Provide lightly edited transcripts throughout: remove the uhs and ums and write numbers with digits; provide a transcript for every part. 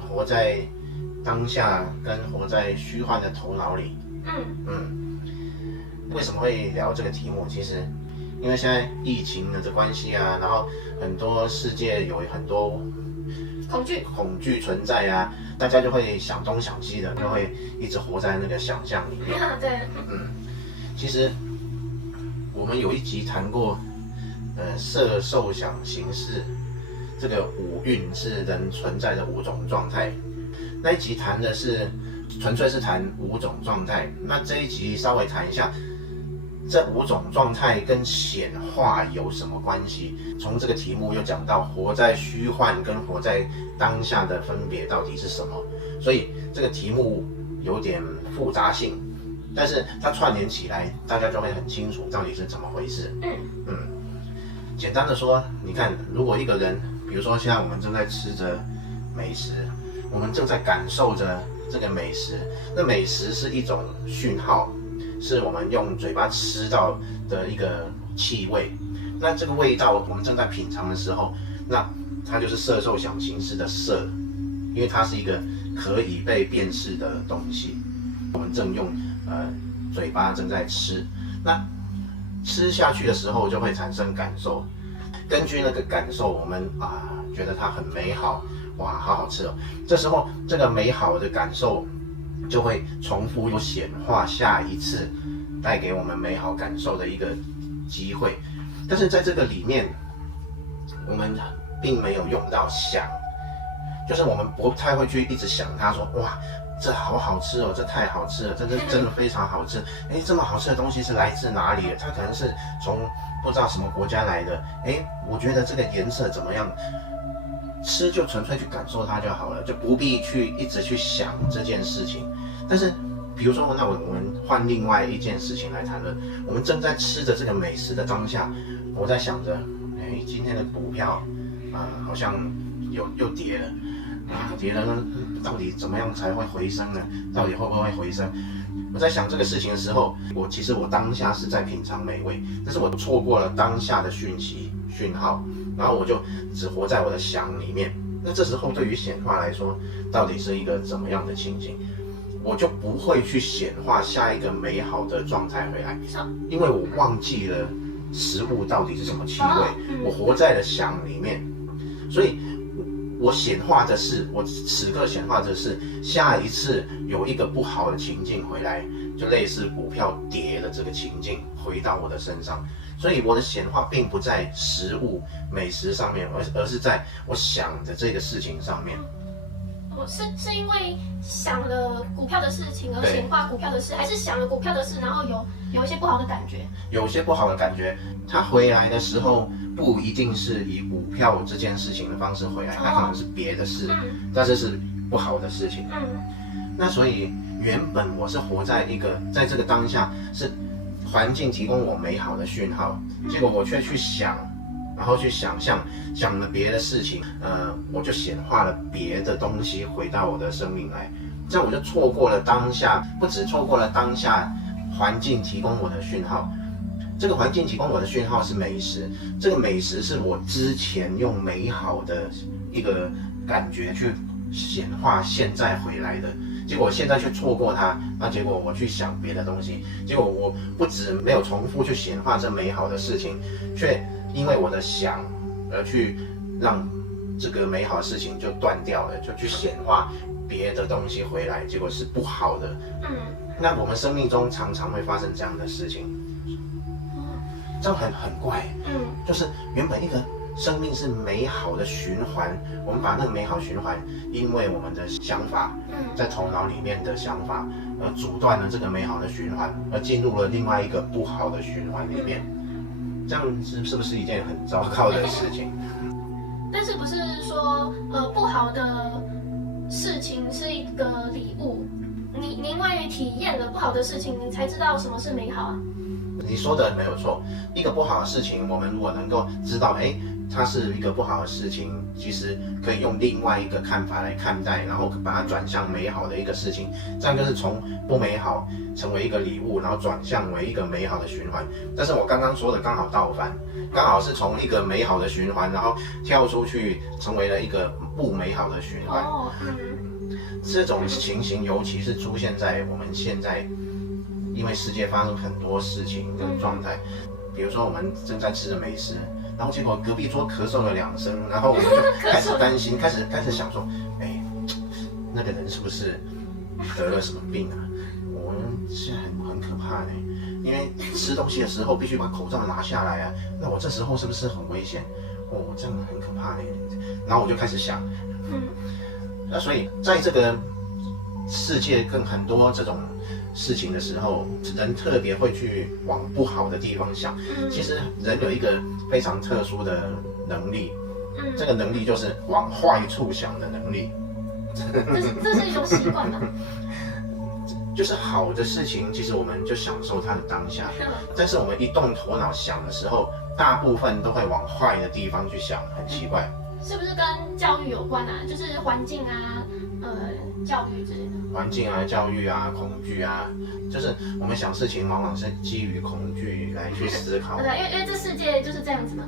活在当下跟活在虚幻的头脑里。为什么会聊这个题目？其实因为现在疫情的这关系啊，然后很多世界有很多恐惧存在啊，大家就会想东想西的，就会一直活在那个想象里面。对，其实我们有一集谈过，色受想行识，这个五蕴是人存在的5种状态。那一集谈的是纯粹是谈5种状态，那这一集稍微谈一下这5种状态跟显化有什么关系。从这个题目又讲到活在虚幻跟活在当下的分别到底是什么，所以这个题目有点复杂性，但是它串联起来，大家就会很清楚到底是怎么回事。简单的说，你看，如果一个人，比如说现在我们正在吃着美食，我们正在感受着这个美食，那美食是一种讯号，是我们用嘴巴吃到的一个气味。那这个味道我们正在品尝的时候，那它就是色受想行识的色，因为它是一个可以被辨识的东西。我们正用嘴巴正在吃，那吃下去的时候就会产生感受，根据那个感受，我们觉得它很美好，哇，好好吃哦。这时候这个美好的感受就会重复又显化下一次带给我们美好感受的一个机会。但是在这个里面，我们并没有用到想，就是我们不太会去一直想它说，哇，这好好吃哦，这太好吃了，这真的非常好吃。这么好吃的东西是来自哪里的？它可能是从不知道什么国家来的。我觉得这个颜色怎么样？吃就纯粹去感受它就好了，就不必去一直去想这件事情。但是比如说，那我们换另外一件事情来谈论，我们正在吃着这个美食的当下，我在想着，今天的股票好像又跌了。跌了呢，到底怎么样才会回升呢？到底会不会回升？我在想这个事情的时候，其实我当下是在品尝美味，但是我错过了当下的讯号，然后我就只活在我的想里面。那这时候对于显化来说，到底是一个怎么样的情景？我就不会去显化下一个美好的状态回来，因为我忘记了食物到底是什么气味，我活在了想里面，所以我显化的是，我此刻显化的是下一次有一个不好的情境回来，就类似股票跌的这个情境回到我的身上。所以我的显化并不在食物美食上面，而是在我想的这个事情上面。是因为想了股票的事情而显化股票的事，还是想了股票的事，然后有一些不好的感觉？有些不好的感觉，它回来的时候不一定是以股票这件事情的方式回来，它可能是别的事，但是是不好的事情。那所以原本我是活在在这个当下是环境提供我美好的讯号，结果我却去想，然后去想了别的事情，我就显化了别的东西回到我的生命来，这样我就错过了当下，不只错过了当下环境提供我的讯号，这个环境提供我的讯号是美食，这个美食是我之前用美好的一个感觉去显化现在回来的，结果现在却错过它，那结果我去想别的东西，结果我不止没有重复去显化这美好的事情，却因为我的想而去让这个美好的事情就断掉了，就去显化别的东西回来，结果是不好的。那我们生命中常常会发生这样的事情，这样很怪。就是原本一个生命是美好的循环，我们把那个美好循环，因为我们的想法，在头脑里面的想法，而阻断了这个美好的循环，而进入了另外一个不好的循环里面。这样是不是一件很糟糕的事情？但是不是说不好的事情是一个礼物，你因为体验了不好的事情，你才知道什么是美好啊。你说的没有错，一个不好的事情，我们如果能够知道，它是一个不好的事情，其实可以用另外一个看法来看待，然后把它转向美好的一个事情，这样就是从不美好成为一个礼物，然后转向为一个美好的循环。但是我刚刚说的刚好倒反，刚好是从一个美好的循环，然后跳出去成为了一个不美好的循环。这种情形尤其是出现在我们现在，因为世界发生很多事情的状态，比如说我们正在吃着美食，然后结果隔壁桌咳嗽了2声，然后我们就开始担心，开始想说，那个人是不是得了什么病啊？我们现在很可怕呢，因为吃东西的时候必须把口罩拿下来啊，那我这时候是不是很危险？这样很可怕呢。然后我就开始想，那所以在这个世界跟很多这种事情的时候，人特别会去往不好的地方想。其实人有一个非常特殊的能力，这个能力就是往坏处想的能力。这是一种习惯吗？就是好的事情，其实我们就享受它的当下，但是我们一动头脑想的时候，大部分都会往坏的地方去想，很奇怪。是不是跟教育有关啊？就是环境啊，教育之类的。环境啊，教育啊，恐惧啊，就是我们想事情往往是基于恐惧来去思考。对，因为这世界就是这样子嘛。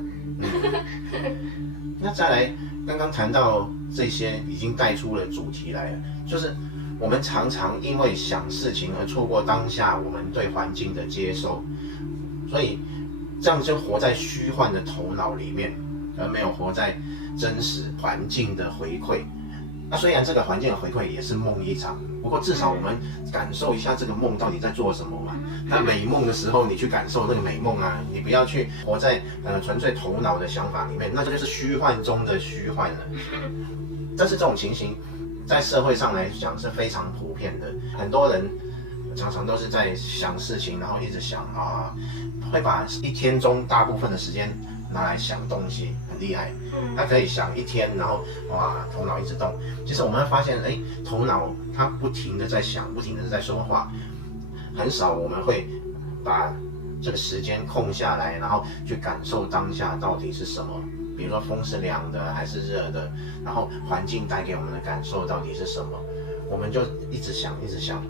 那再来，刚刚谈到这些已经带出了主题来了，就是我们常常因为想事情而错过当下我们对环境的接受，所以这样就活在虚幻的头脑里面，而没有活在真实环境的回馈。那虽然这个环境的回馈也是梦一场，不过至少我们感受一下这个梦到底在做什么嘛。那美梦的时候，你去感受那个美梦啊，你不要去活在纯粹头脑的想法里面，那这就是虚幻中的虚幻了。但是这种情形在社会上来讲是非常普遍的，很多人常常都是在想事情，然后一直想啊，会把一天中大部分的时间拿来想东西，很厉害。他可以想一天，然后哇，头脑一直动。其实我们会发现，头脑它不停的在想，不停的在说话，很少我们会把这个时间空下来，然后去感受当下到底是什么。比如说风是凉的还是热的，然后环境带给我们的感受到底是什么，我们就一直想，一直想。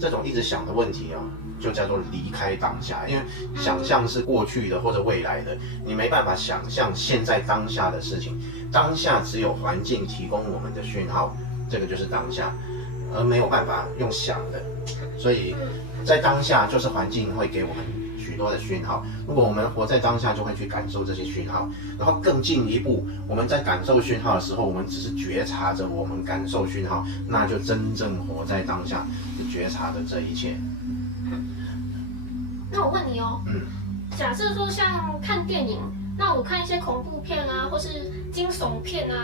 这种一直想的问题就叫做离开当下，因为想象是过去的或者未来的，你没办法想象现在当下的事情。当下只有环境提供我们的讯号，这个就是当下，而没有办法用想的。所以在当下就是环境会给我们许多的讯号，如果我们活在当下，就会去感受这些讯号。然后更进一步，我们在感受讯号的时候，我们只是觉察着我们感受讯号，那就真正活在当下，觉察的这一切。那我问你假设说像看电影，那我看一些恐怖片啊，或是惊悚片啊，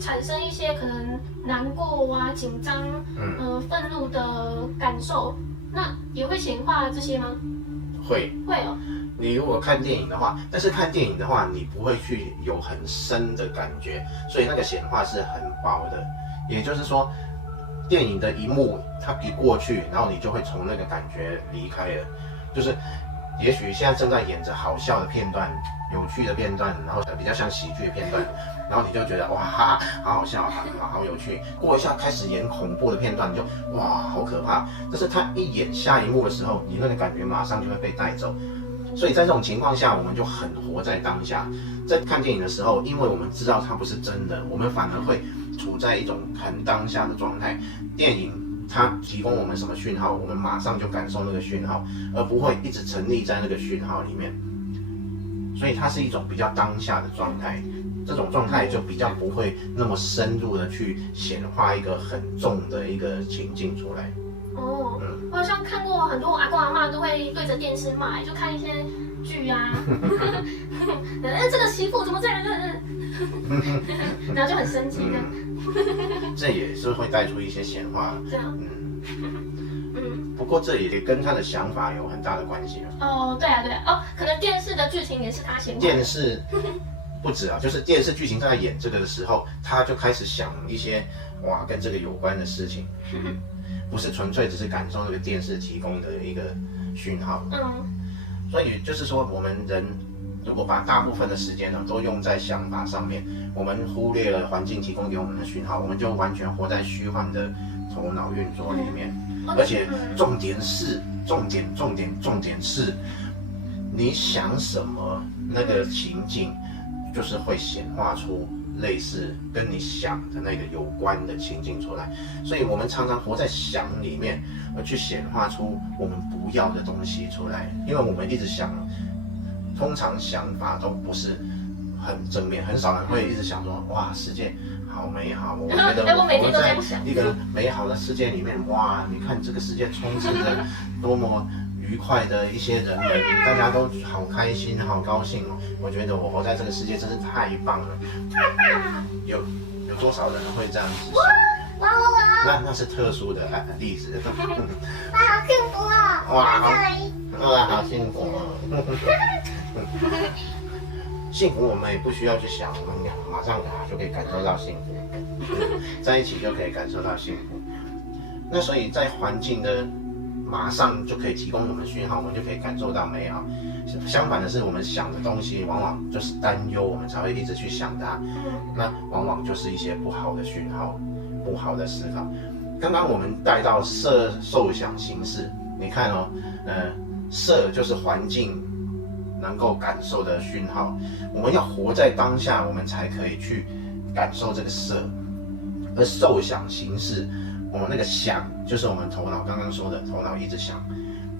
产生一些可能难过啊、紧张、愤怒的感受，那也会显化这些吗？会你如果看电影的话，但是看电影的话，你不会去有很深的感觉，所以那个显化是很薄的。也就是说，电影的一幕它一过去，然后你就会从那个感觉离开了。就是也许现在正在演着好笑的片段、有趣的片段，然后比较像喜剧的片段，然后你就觉得哇哈，好好笑，好有趣。过一下开始演恐怖的片段，你就哇好可怕。但是他一演下一幕的时候，你那个感觉马上就会被带走。所以在这种情况下，我们就很活在当下。在看电影的时候，因为我们知道它不是真的，我们反而会处在一种很当下的状态。电影它提供我们什么讯号，我们马上就感受那个讯号，而不会一直沉溺在那个讯号里面。所以它是一种比较当下的状态，这种状态就比较不会那么深入的去显化一个很重的一个情境出来。我好像看过很多阿公阿嬷都会对着电视骂，就看一些剧啊，这个媳妇怎么这样，然后就很生气的。这也是会带出一些显化。这样。不过这也跟他的想法有很大的关系。对啊，可能电视的剧情也是他显化。电视不止啊，就是电视剧情在演这个的时候，他就开始想一些跟这个有关的事情。不是纯粹只是感受那个电视提供的一个讯号。所以就是说，我们人如果把大部分的时间呢都用在想法上面，我们忽略了环境提供给我们的讯号，我们就完全活在虚幻的头脑运作里面。而且重点是，你想什么，那个情境就是会显化出类似跟你想的那个有关的情境出来。所以我们常常活在想里面，而去显化出我们不要的东西出来，因为我们一直想。通常想法都不是很正面，很少人会一直想说，哇，世界好美好，我觉得我活在一个美好的世界里面，哇，你看这个世界充斥着多么愉快的一些人们，大家都好开心，好高兴哦。我觉得我活在这个世界真是太棒了，有多少人会这样子想？那是特殊的例子。哇，好幸福哦！哇，好幸福哦！幸福我们也不需要去想，我们马上就可以感受到幸福，在一起就可以感受到幸福。那所以在环境的马上就可以提供我们讯号，我们就可以感受到美好。相反的是，我们想的东西往往就是担忧，我们才会一直去想它。那往往就是一些不好的讯号，不好的思考。刚刚我们带到色受想行识，你看哦，色就是环境能够感受的讯号，我们要活在当下，我们才可以去感受这个色。而受想行识，我们那个想就是我们头脑刚刚说的，头脑一直想，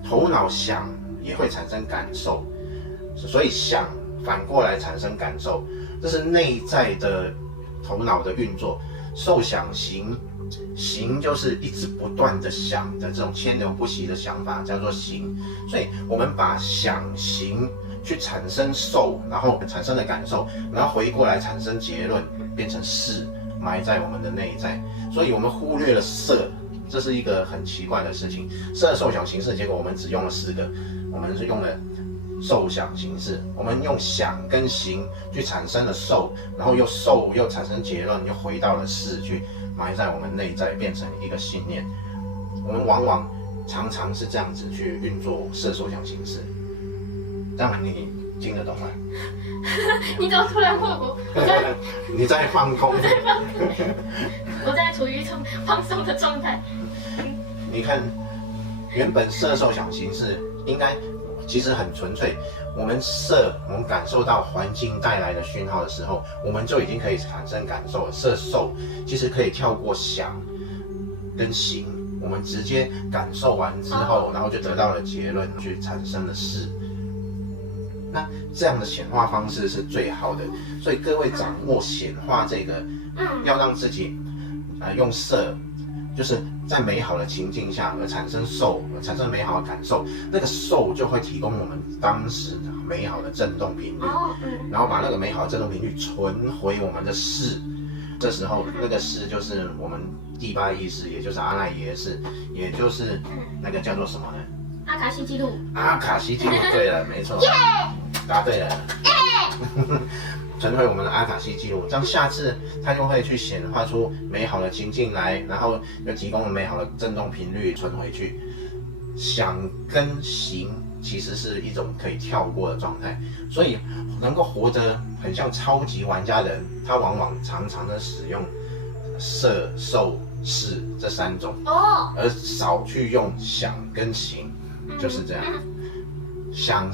头脑想也会产生感受，所以想反过来产生感受，这是内在的头脑的运作。受想行，行就是一直不断的想的这种牵流不息的想法，叫做行。所以我们把想行去产生受，然后产生的感受，然后回过来产生结论，变成识，埋在我们的内在。所以我们忽略了色，这是一个很奇怪的事情。色受想行识，结果我们只用了4个，我们是用了受想行识，我们用想跟行去产生了受，然后又受又产生结论，又回到了识去埋在我们内在，变成一个信念。我们往往常常是这样子去运作色受想行识。这样你听得懂吗？你怎么突然问我？你在放空。我在处于一种放松的状态。你看，原本色受想行识应该其实很纯粹。我们感受到环境带来的讯号的时候，我们就已经可以产生感受了。色受其实可以跳过想跟行，我们直接感受完之后，然后就得到了结论，去产生了识。那这样的显化方式是最好的，所以各位掌握显化这个，要让自己用色，就是在美好的情境下而产生受，而产生美好的感受，那个受就会提供我们当时美好的振动频率，然后把那个美好的振动频率存回我们的识。这时候那个识就是我们第8意识，也就是阿赖耶识，也就是那个叫做什么呢？阿卡西记录。阿卡西记录，对了，没错，答对了。存回我们的阿卡西记录，这样下次它就会去显化出美好的情境来，然后又提供了美好的振动频率存回去。想跟行其实是一种可以跳过的状态，所以能够活得很像超级玩家的人，他往往常常的使用色受识这3种，而少去用想跟行，就是这样。想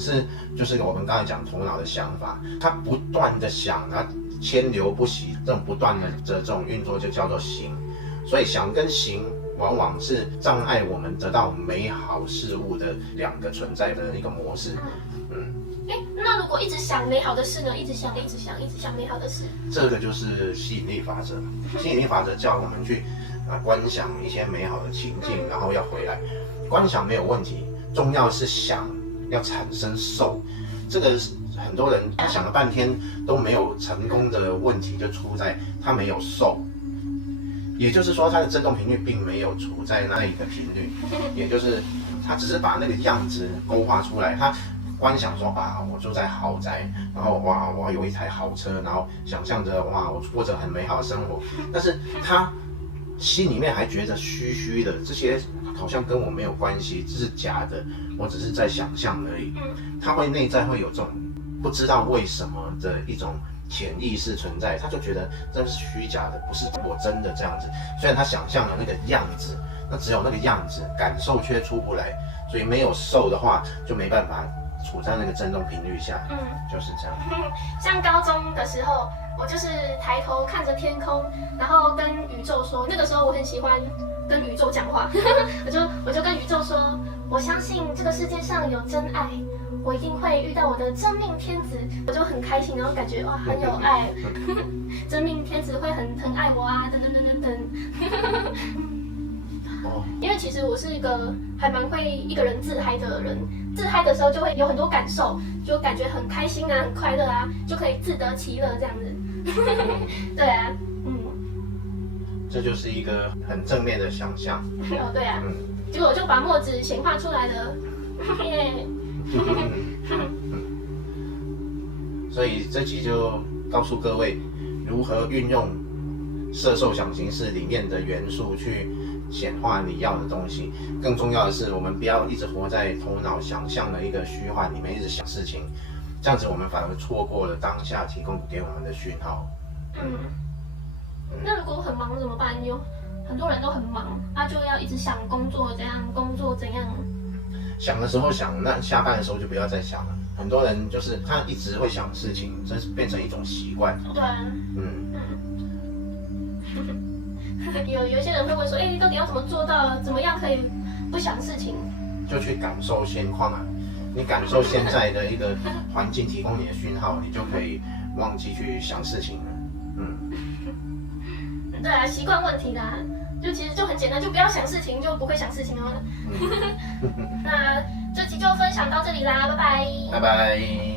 就是我们刚才讲头脑的想法，它不断的想，它牵流不息，这种不断的这种运作就叫做行。所以想跟行往往是障碍我们得到美好事物的2个存在的一个模式。那如果一直想美好的事呢？一直想美好的事，这个就是吸引力法则。吸引力法则叫我们去观想一些美好的情境，然后要回来。观想没有问题，重要是想要产生受。这个很多人想了半天都没有成功的问题，就出在他没有受。也就是说，它的振动频率并没有处在那一个频率，也就是它只是把那个样子勾画出来。他观想说我住在豪宅，然后我有一台豪车，然后想象着我过着很美好的生活，但是他心里面还觉得虚虚的，这些好像跟我没有关系，这是假的，我只是在想象而已。他会内在会有这种不知道为什么的一种潜意识存在，他就觉得这是虚假的，不是我真的这样子。虽然他想象了那个样子，那只有那个样子，感受却出不来，所以没有受的话就没办法处在那个振动频率下，就是这样。像高中的时候，我就是抬头看着天空，然后跟宇宙说，那个时候我很喜欢跟宇宙讲话，我就跟宇宙说，我相信这个世界上有真爱，我一定会遇到我的真命天子，我就很开心，然后感觉哇很有爱，真命天子会很爱我啊，等等等等等。因为其实我是一个还蛮会一个人自嗨的人，自嗨的时候就会有很多感受，就感觉很开心啊，很快乐啊，就可以自得其乐这样子。对啊，这就是一个很正面的想象。哦，对啊，结果我就把墨子显化出来了，耶。所以这集就告诉各位如何运用色受想行识里面的元素去显化你要的东西。更重要的是，我们不要一直活在头脑想象的一个虚幻里面，一直想事情，这样子我们反而错过了当下提供给我们的讯号。那如果很忙怎么办？有很多人都很忙，就要一直想工作怎样，工作怎样。想的时候想，那下班的时候就不要再想了。很多人就是他一直会想事情，这是变成一种习惯。对啊。有一些人会问说，到底要怎么做到？怎么样可以不想事情？就去感受现况啊！你感受现在的一个环境提供你的讯号，你就可以忘记去想事情了。对啊，习惯问题啦，就其实就很简单，就不要想事情，就不会想事情了。那这集就分享到这里啦，拜拜。拜拜。